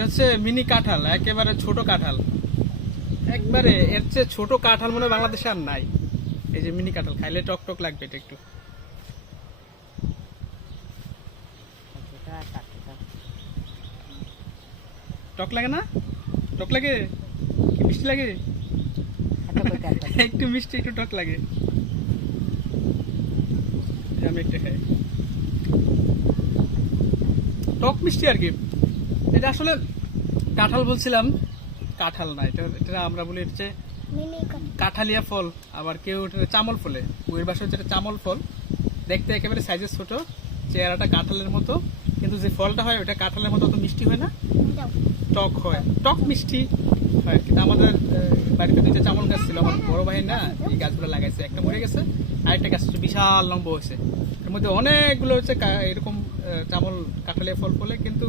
এটা হচ্ছে মিনি কাঁঠাল, একেবারে ছোট কাঁঠাল, একবারে এর চেয়ে ছোট কাঁঠাল মনে হয় বাংলাদেশে আর নাই। এই যে মিনি কাঁঠাল, খাইলে টক টক লাগবে এটা একটু। টক লাগে না? টক লাগে কি মিষ্টি লাগে? একটু মিষ্টি একটু টক লাগে। এই আমি একটা খাই, টক মিষ্টি আর কি। এটা আসলে কাঁঠাল বলছিলাম, কাঁঠাল না, এটা আমরা বলি হচ্ছে কাঁঠালিয়া ফল, আবার কেউ চামল ফলে। বইয়ের বাসা হচ্ছে চামল ফল, দেখতে একেবারে সাইজে ছোট, চেহারাটা কাঁঠালের মতো, কিন্তু যে ফলটা হয় ওটা কাঁঠালের মতো অত মিষ্টি হয় না, টক হয়, টক মিষ্টি হয়। কিন্তু আমাদের বাড়িতে দুইটা চামল গাছ ছিল, আমার বড় ভাই না এই গাছগুলো লাগাইছে, একটা মরে গেছে, আরেকটা গাছ হচ্ছে বিশাল লম্বা হয়েছে, এর মধ্যে অনেকগুলো হচ্ছে এরকম চামল কাঁঠালিয়া ফল ফলে, কিন্তু